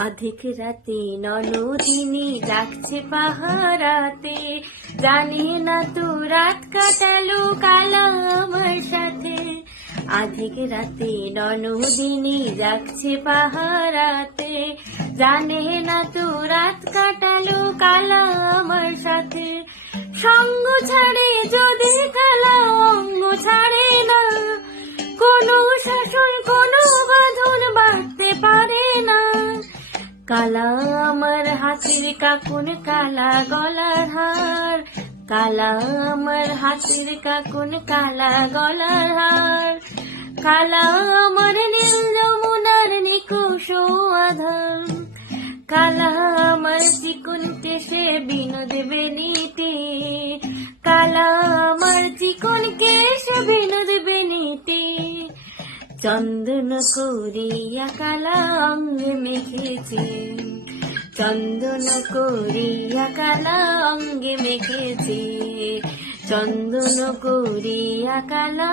অধিক রাতে ননদিনী যাচ্ছে পাহারাতে। জানে না তো রাত কাটালো কালা আমার সাথে। অধিক রাতে ননদিনী যাচ্ছে পাহারাতে। জানে না তো রাত কাটালো কালা আমার সাথে। সঙ্গ ছাড়ে কালা আমার হাতের কাকুন, কালা গলার হার। কালা আমার হাতের কাকুন, কালা গলার হার। কালা আমার নীল যমুনার নিকুশ আধার। কালা আমার চিকুন কেশে বিনোদ বেনিতে কালা আমার চিকুন কেশে বিনোদ চন্দন করিয়া কালা অঙ্গে মেখেছে। চন্দন করিয়া কালা মেখেছে। চন্দন করিয়া কালা